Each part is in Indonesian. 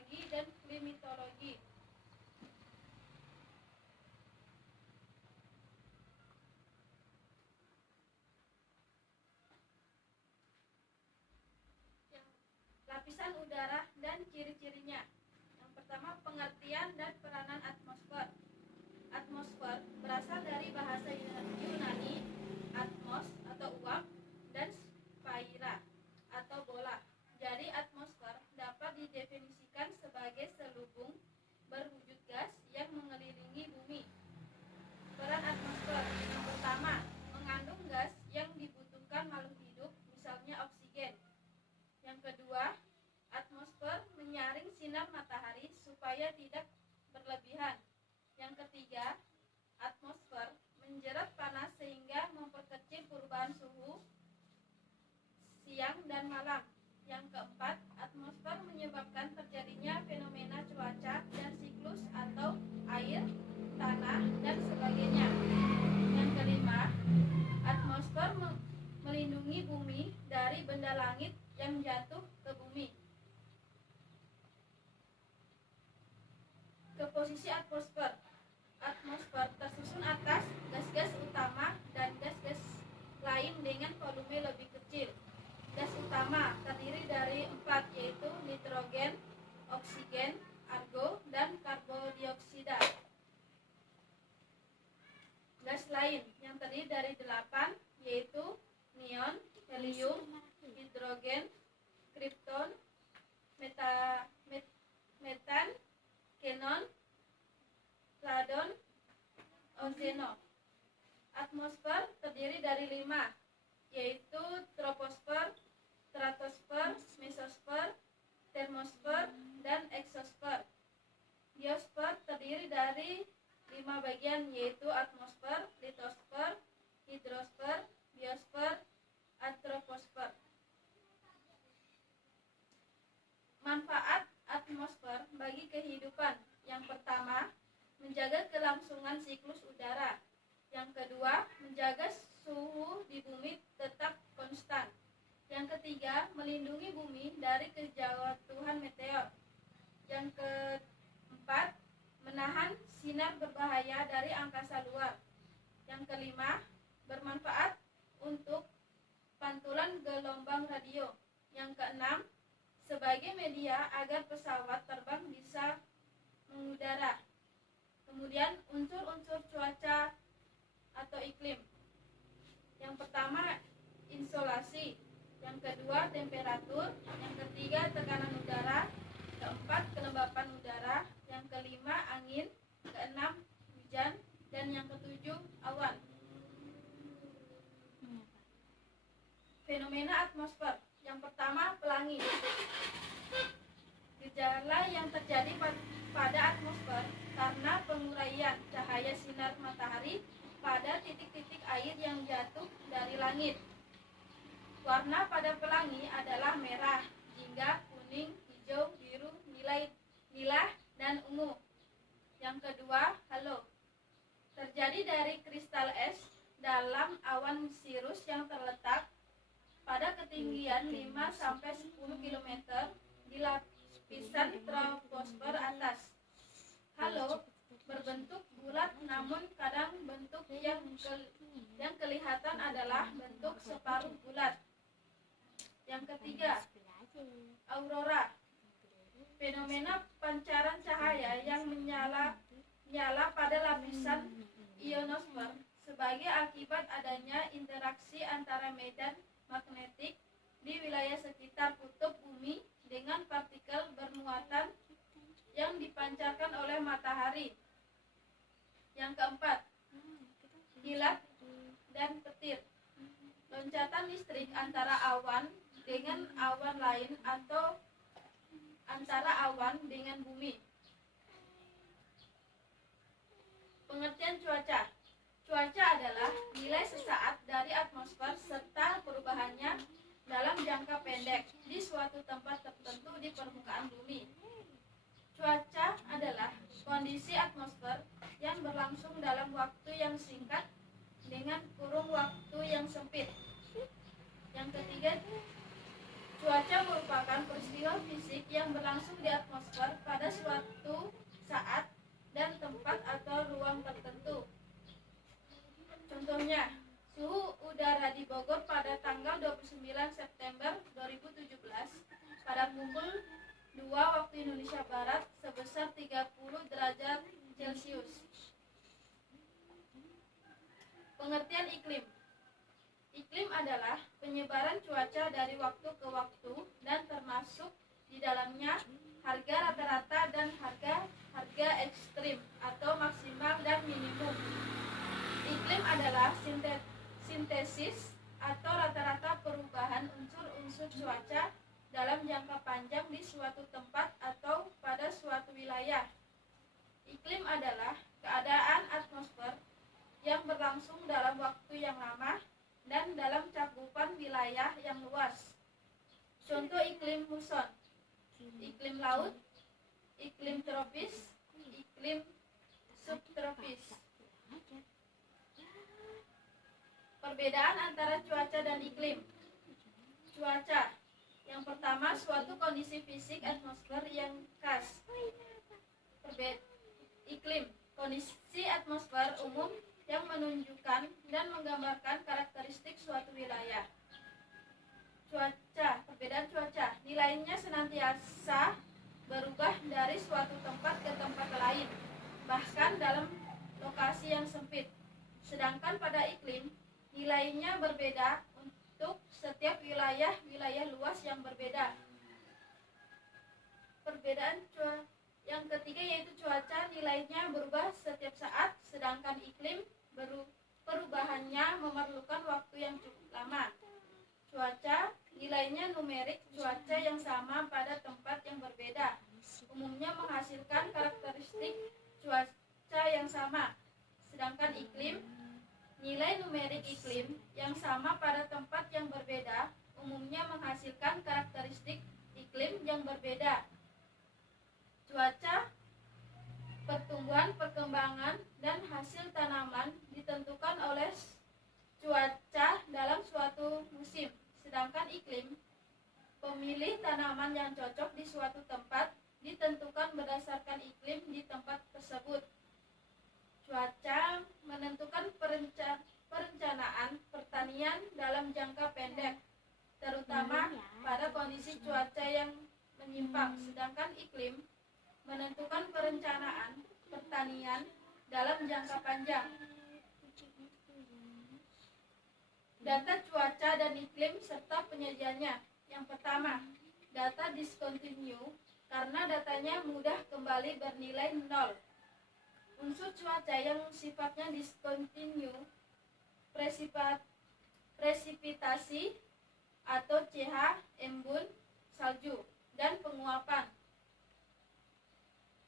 meteorologi dan klimatologi. Lapisan udara dan ciri-cirinya. Yang pertama, pengertian dan peranan atmosfer. Atmosfer berasal dari bahasa Yunani atmos atau uap dan spaira atau bola. Jadi atmosfer dapat didefinisikan sebagai selubung berwujud gas yang mengelilingi bumi. Peran atmosfer. Yang pertama, mengandung gas yang dibutuhkan makhluk hidup, misalnya oksigen. Yang kedua, atmosfer menyaring sinar matahari supaya tidak berlebihan. Yang ketiga, atmosfer menjerat panas sehingga memperkecil perubahan suhu siang dan malam. Yang keempat, atmosfer menyebabkan terjadinya fenomena cuaca dan siklus atau air, tanah, dan sebagainya. Yang kelima, atmosfer melindungi bumi dari benda langit yang jatuh ke bumi. Komposisi atmosfer. Atmosfer tersusun atas gas-gas utama dan gas-gas lain dengan volume lebih kecil. Gas utama terdiri dari 4, yaitu nitrogen, oksigen, argon, dan karbondioksida. Gas lain yang terdiri dari 8, yaitu neon, helium, hidrogen, krypton, metan, xenon, radon, ozon. Atmosfer terdiri dari 5, yaitu troposfer, stratosfer, mesosfer, termosfer, dan eksosfer. Biosfer terdiri dari 5 bagian, yaitu atmosfer, litosfer, hidrosfer, biosfer, antroposfer. Manfaat atmosfer bagi kehidupan. Yang pertama, menjaga kelangsungan siklus udara. Yang kedua, menjaga suhu di bumi tetap konstan. Yang ketiga, melindungi bumi dari kejatuhan meteor. Yang keempat, menahan sinar berbahaya dari angkasa luar. Yang kelima, bermanfaat untuk pantulan gelombang radio. Yang keenam, sebagai media agar pesawat terbang bisa mengudara. Kemudian unsur-unsur cuaca atau iklim. Yang pertama, insolasi. Yang kedua, temperatur. Yang ketiga, tekanan udara. Keempat, kelembapan udara. Yang kelima, angin. Keenam, hujan. Dan yang ketujuh, awan. Fenomena atmosfer. Yang pertama, pelangi. Gejala yang terjadi pada atmosfer karena penguraian cahaya sinar matahari pada titik-titik air yang jatuh dari langit. Warna pada pelangi adalah merah, jingga, kuning, hijau, biru, nila, dan ungu. Yang kedua, halo. Terjadi dari kristal es dalam awan sirus yang terletak pada ketinggian 5-10 km di lapisan troposfer atas. Halo berbentuk bulat, namun kadang bentuk yang kelihatan adalah bentuk separuh bulat. Yang ketiga, aurora. Fenomena pancaran cahaya yang menyala pada lapisan ionosfer sebagai akibat adanya interaksi antara medan magnetik di wilayah sekitar kutub bumi dengan partikel bermuatan yang dipancarkan oleh matahari. Yang keempat, kilat dan petir. Loncatan listrik antara awan dengan awan lain atau antara awan dengan bumi. Pengertian cuaca. Cuaca adalah nilai sesaat dari atmosfer serta perubahannya dalam jangka pendek di suatu tempat tertentu di permukaan bumi. Cuaca adalah kondisi atmosfer yang berlangsung dalam waktu yang singkat dengan kurun waktu yang sempit. Yang ketiga, cuaca merupakan peristiwa fisik yang yang berlangsung di atmosfer pada suatu saat dan tempat atau ruang tertentu. Contohnya, suhu udara di Bogor pada tanggal 29 September 2017 pada pukul 2 waktu Indonesia Barat sebesar 30 derajat Celcius. Pengertian iklim. Iklim adalah penyebaran cuaca dari waktu ke waktu dan termasuk di dalamnya harga rata-rata dan harga ekstrim atau maksimal dan minimum. Iklim adalah sintesis atau rata-rata perubahan unsur-unsur cuaca dalam jangka panjang di suatu tempat atau pada suatu wilayah. Iklim adalah keadaan atmosfer yang berlangsung dalam waktu yang lama dan dalam cakupan wilayah yang luas. Contoh iklim muson, iklim laut, iklim tropis, iklim subtropis. Perbedaan antara cuaca dan iklim. Cuaca. Yang pertama, suatu kondisi fisik atmosfer yang khas. Iklim. Kondisi atmosfer umum yang menunjukkan dan menggambarkan karakteristik suatu wilayah. Cuaca. Perbedaan cuaca. Nilainya senantiasa berubah dari suatu tempat ke tempat lain, bahkan dalam lokasi yang sempit. Sedangkan pada iklim, nilainya berbeda untuk setiap wilayah luas yang berbeda. Perbedaan cuaca yang ketiga yaitu cuaca, nilainya berubah setiap saat, sedangkan iklim perubahannya memerlukan waktu yang cukup lama. Cuaca, nilainya numerik, cuaca yang sama pada tempat yang berbeda, umumnya menghasilkan karakteristik cuaca yang sama. Sedangkan iklim, nilai numerik iklim yang sama pada tempat yang berbeda, umumnya menghasilkan karakteristik iklim yang berbeda. Cuaca, pertumbuhan, perkembangan, dan hasil tanaman ditentukan oleh cuaca dalam suatu musim. Sedangkan iklim, pemilih tanaman yang cocok di suatu tempat ditentukan berdasarkan iklim di tempat tersebut. Cuaca menentukan perencanaan pertanian dalam jangka pendek, terutama pada kondisi cuaca yang menyimpang. Sedangkan iklim menentukan perencanaan pertanian dalam jangka panjang. Data cuaca dan iklim serta penyajiannya. Yang pertama, data discontinue karena datanya mudah kembali bernilai 0. Unsur cuaca yang sifatnya discontinue, presipitasi atau CH, embun, salju, dan penguapan.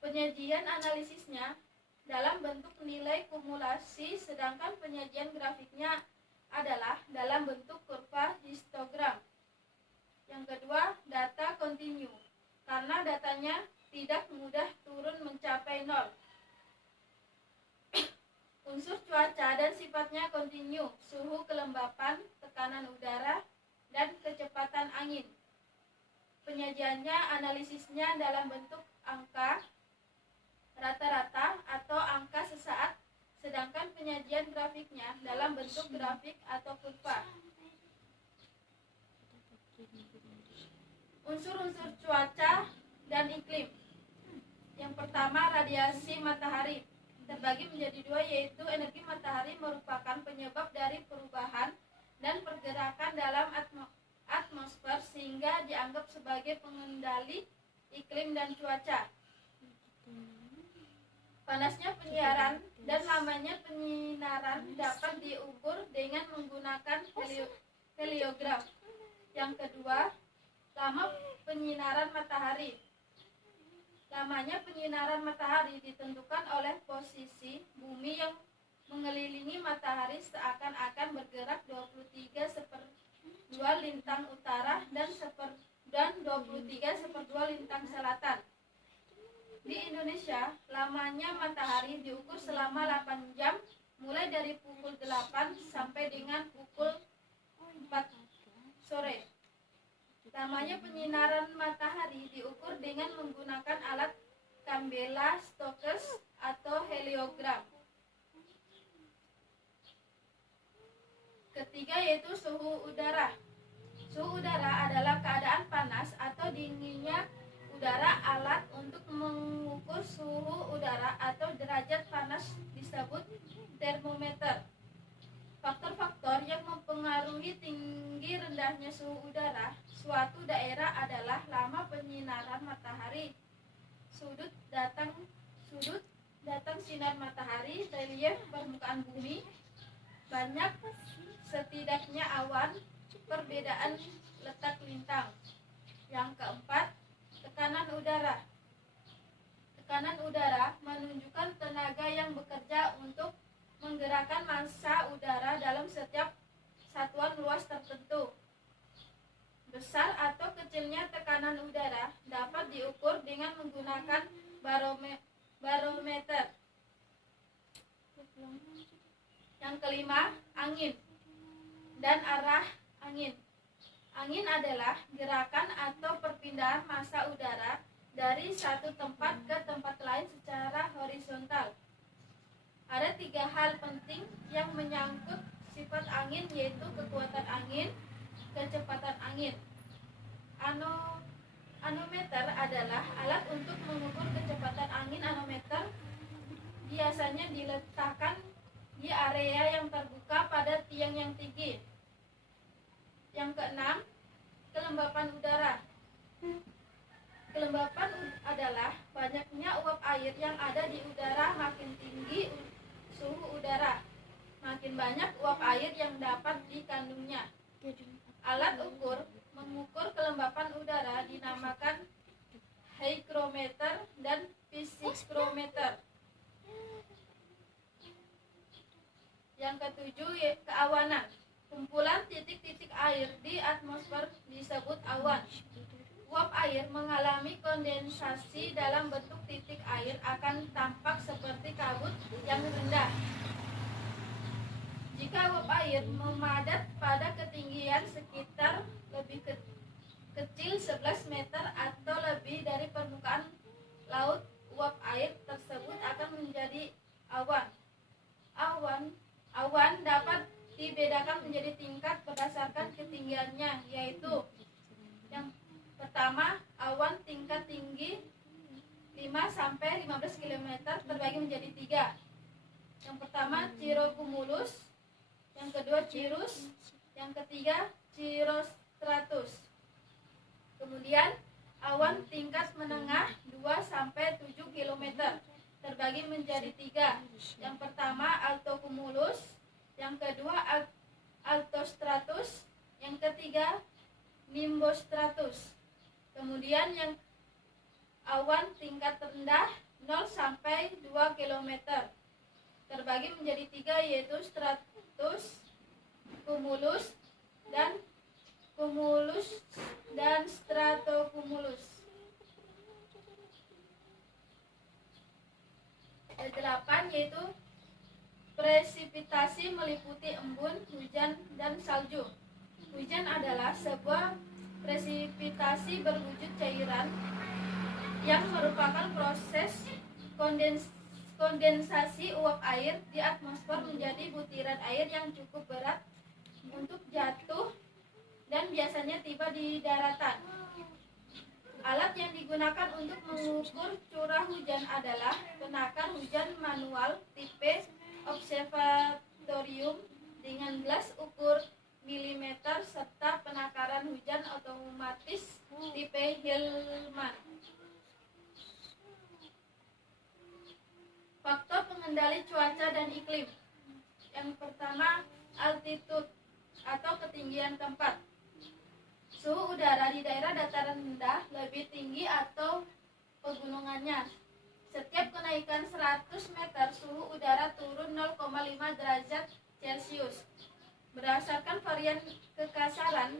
Penyajian analisisnya dalam bentuk nilai kumulasi, sedangkan penyajian grafiknya adalah dalam bentuk kurva histogram. Yang kedua, data continue, karena datanya tidak mudah turun mencapai 0. Unsur cuaca dan sifatnya continue, suhu, kelembapan, tekanan udara, dan kecepatan angin. Penyajiannya, analisisnya dalam bentuk angka rata-rata atau angka sesaat, sedangkan penyajian grafiknya dalam bentuk grafik atau kurva. Unsur-unsur cuaca dan iklim. Yang pertama, radiasi matahari terbagi menjadi dua, yaitu energi matahari merupakan penyebab dari perubahan dan pergerakan dalam atmosfer sehingga dianggap sebagai pengendali iklim dan cuaca. Panasnya penyinaran dan lamanya penyinaran dapat diukur dengan menggunakan heliograf. Yang kedua, lama penyinaran matahari. Lamanya penyinaran matahari ditentukan oleh posisi bumi yang mengelilingi matahari seakan-akan bergerak 23/2 lintang utara dan 23/2 lintang selatan. Di Indonesia, lamanya matahari diukur selama 8 jam, mulai dari pukul 8 sampai dengan pukul 4 sore. Lamanya penyinaran matahari diukur dengan menggunakan alat Candela Stokes atau heliogram. Ketiga yaitu suhu udara. Suhu udara adalah keadaan panas atau dinginnya udara. Alat untuk mengukur suhu udara atau derajat panas disebut termometer. Faktor-faktor yang mempengaruhi tinggi rendahnya suhu udara suatu daerah adalah lama penyinaran matahari, sudut datang sinar matahari, relief permukaan bumi, banyak setidaknya awan, perbedaan letak lintang. Yang keempat, tekanan udara. Tekanan udara menunjukkan tenaga yang bekerja untuk menggerakkan massa udara dalam setiap satuan luas tertentu. Besar atau kecilnya tekanan udara dapat diukur dengan menggunakan barometer. Yang kelima, angin dan arah angin. Angin adalah gerakan atau perpindahan massa udara dari satu tempat ke tempat lain secara horizontal. Ada 3 hal penting yang menyangkut sifat angin, yaitu kekuatan angin, kecepatan angin. Anometer adalah alat untuk mengukur kecepatan angin. Anometer biasanya diletakkan di area yang terbuka pada tiang yang tinggi. Yang keenam, kelembapan udara. Kelembapan adalah banyaknya uap air yang ada di udara. Makin tinggi suhu udara, makin banyak uap air yang dapat dikandungnya. Alat ukur mengukur kelembapan udara dinamakan hygrometer dan physikrometer. Yang ketujuh, keawanan. Kumpulan titik-titik air di atmosfer disebut awan. Uap air mengalami kondensasi dalam bentuk titik air akan tampak seperti kabut yang rendah. Jika uap air memadat pada ketinggian sekitar lebih kecil 11 meter atau lebih dari permukaan laut, uap air tersebut akan menjadi awan. Awan dapat dibedakan menjadi tingkat berdasarkan ketinggiannya, yaitu yang pertama, awan tingkat tinggi 5-15 km terbagi menjadi 3. Yang pertama, cirrocumulus, yang kedua cirrus, yang ketiga cirrostratus. Kemudian awan tingkat menengah 2-7 km terbagi menjadi 3. Yang pertama altocumulus, yang kedua altostratus, yang ketiga nimbostratus. Kemudian yang awan tingkat rendah 0-2 km terbagi menjadi 3, yaitu stratus, cumulus dan stratocumulus. Yang 8 yaitu presipitasi, meliputi embun, hujan, dan salju. Hujan adalah sebuah presipitasi berwujud cairan yang merupakan proses kondensasi uap air di atmosfer menjadi butiran air yang cukup berat untuk jatuh dan biasanya tiba di daratan. Alat yang digunakan untuk mengukur curah hujan adalah penakar hujan manual tipe observatorium dengan gelas ukur milimeter serta penakaran hujan otomatis tipe Hillman. Faktor pengendali cuaca dan iklim. Yang pertama, altitude atau ketinggian tempat. Suhu udara di daerah dataran rendah lebih tinggi atau pegunungannya. Setiap kenaikan 100 meter, suhu udara turun 0,5 derajat Celcius. Berdasarkan varian kekasaran,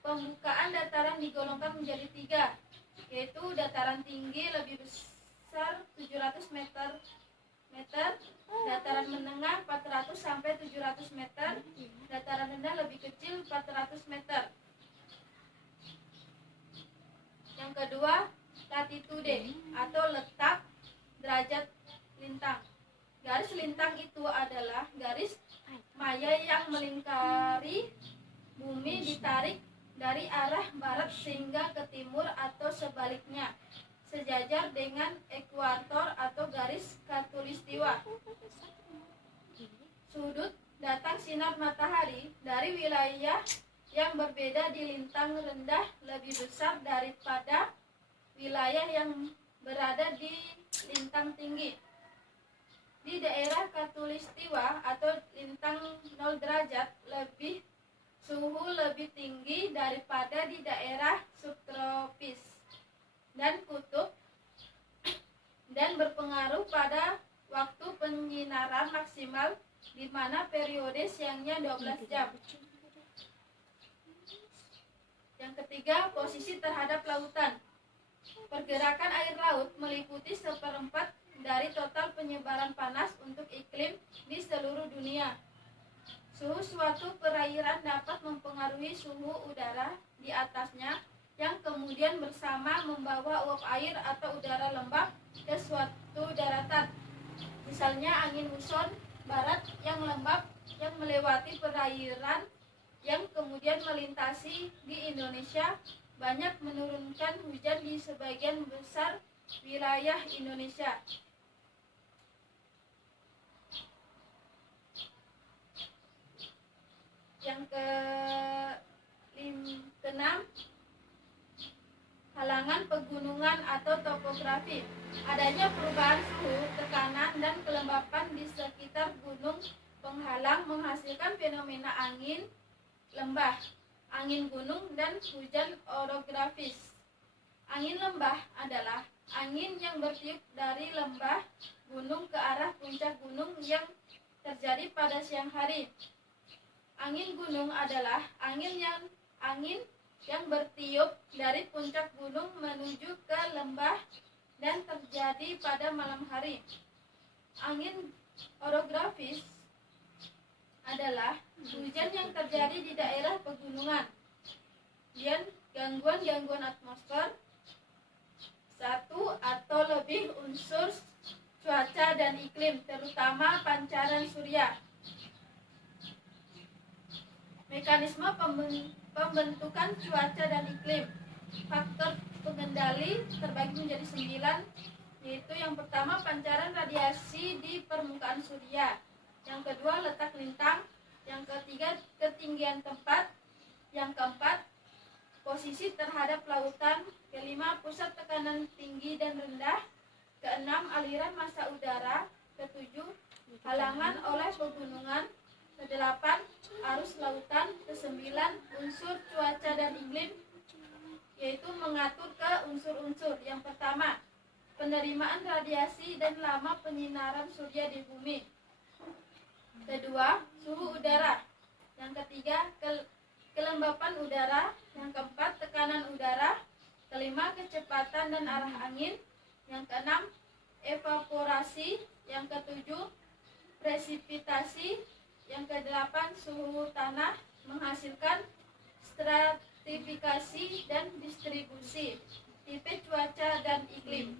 pembukaan dataran digolongkan menjadi 3, yaitu dataran tinggi lebih besar 700 meter, dataran menengah 400 sampai 700 meter, dataran rendah lebih kecil 400 meter. Yang kedua, latitude atau letak derajat lintang. Garis lintang itu adalah garis maya yang melingkari bumi ditarik dari arah barat sehingga ke timur atau sebaliknya, sejajar dengan ekuator atau garis khatulistiwa. Sudut datang sinar matahari dari wilayah yang berbeda di lintang rendah lebih besar daripada wilayah yang berada di lintang tinggi. Di daerah khatulistiwa atau lintang 0 derajat suhu lebih tinggi daripada di daerah subtropis dan kutub, dan berpengaruh pada waktu penyinaran maksimal, di mana periode siangnya 12 jam. Yang ketiga, posisi terhadap lautan. Pergerakan air laut meliputi 1/4 dari total penyebaran panas untuk iklim di seluruh dunia. Suhu suatu perairan dapat mempengaruhi suhu udara di atasnya, yang kemudian bersama membawa uap air atau udara lembab ke suatu daratan. Misalnya angin muson barat yang lembab yang melewati perairan yang kemudian melintasi di Indonesia banyak menurunkan hujan di sebagian besar wilayah Indonesia. Yang keenam, halangan pegunungan atau topografi. Adanya perubahan suhu, tekanan, dan kelembapan di sekitar gunung penghalang menghasilkan fenomena angin lembah, angin gunung, dan hujan orografis. Angin lembah adalah angin yang bertiup dari lembah gunung ke arah puncak gunung yang terjadi pada siang hari. Angin gunung adalah angin yang bertiup dari puncak gunung menuju ke lembah dan terjadi pada malam hari. Angin orografis adalah hujan yang terjadi di daerah pegunungan. Dan gangguan atmosfer, satu atau lebih unsur cuaca dan iklim, terutama pancaran surya. Mekanisme pembentukan cuaca dan iklim. Faktor pengendali terbagi menjadi 9, yaitu yang pertama pancaran radiasi di permukaan surya, yang kedua letak lintang, yang ketiga ketinggian tempat, yang keempat posisi terhadap lautan, kelima pusat tekanan tinggi dan rendah, keenam aliran massa udara, ketujuh halangan oleh pegunungan, kedelapan arus lautan, kesembilan unsur cuaca dan iklim, yaitu mengatur ke unsur-unsur. Yang pertama, penerimaan radiasi dan lama penyinaran surya di bumi. Kedua, suhu udara. Yang ketiga, kelembapan udara. Yang keempat, tekanan udara. Kelima, kecepatan dan arah angin. Yang keenam, evaporasi. Yang ketujuh, presipitasi. Yang kedelapan, suhu tanah menghasilkan stratifikasi dan distribusi. Tipe cuaca dan iklim.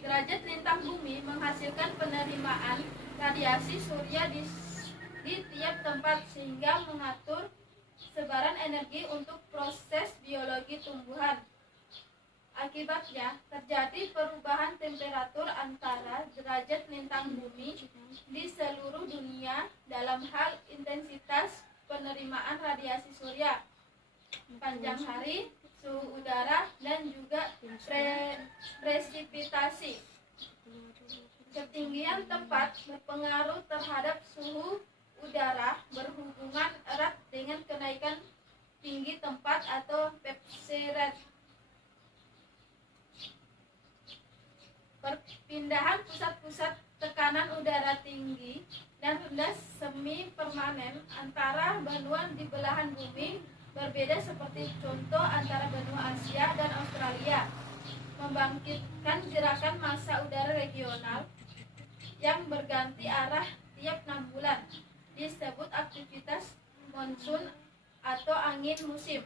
Derajat lintang bumi menghasilkan penerimaan radiasi surya di tiap tempat sehingga mengatur sebaran energi untuk proses biologi tumbuhan. Akibatnya, terjadi perubahan temperatur antara derajat lintang bumi di seluruh dunia dalam hal intensitas penerimaan radiasi surya, panjang hari, suhu udara, dan juga presipitasi. Ketinggian tempat berpengaruh terhadap suhu udara, berhubungan erat dengan kenaikan tinggi tempat atau Pepsi-Red. Perpindahan pusat-pusat tekanan udara tinggi dan rendah semi permanen antara benua di belahan bumi berbeda, seperti contoh antara benua Asia dan Australia, membangkitkan gerakan massa udara regional yang berganti arah tiap 6 bulan, disebut aktivitas monsun atau angin musim.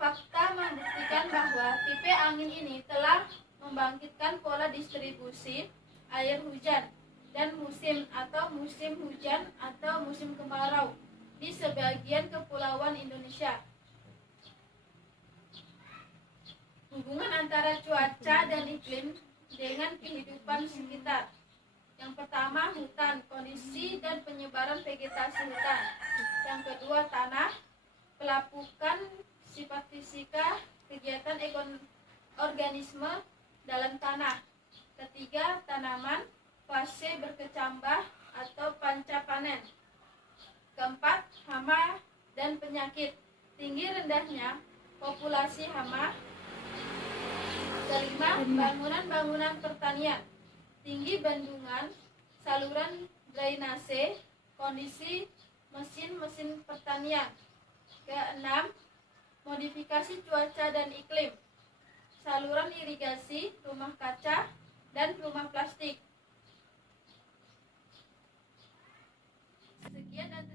Fakta membuktikan bahwa tipe angin ini telah membangkitkan pola distribusi air hujan dan musim atau musim hujan atau musim kemarau di sebagian kepulauan Indonesia. Hubungan antara cuaca dan iklim dengan kehidupan sekitar. Yang pertama, hutan, kondisi dan penyebaran vegetasi hutan. Yang kedua, tanah, pelapukan, sifat fisika, kegiatan organisme dalam tanah. Ketiga, tanaman, fase berkecambah atau pasca panen. Keempat, hama dan penyakit, tinggi rendahnya populasi hama. Kelima, bangunan-bangunan pertanian, tinggi bendungan, saluran drainase, kondisi mesin-mesin pertanian. Keenam, modifikasi cuaca dan iklim, saluran irigasi, rumah kaca, dan rumah plastik. Sekian dan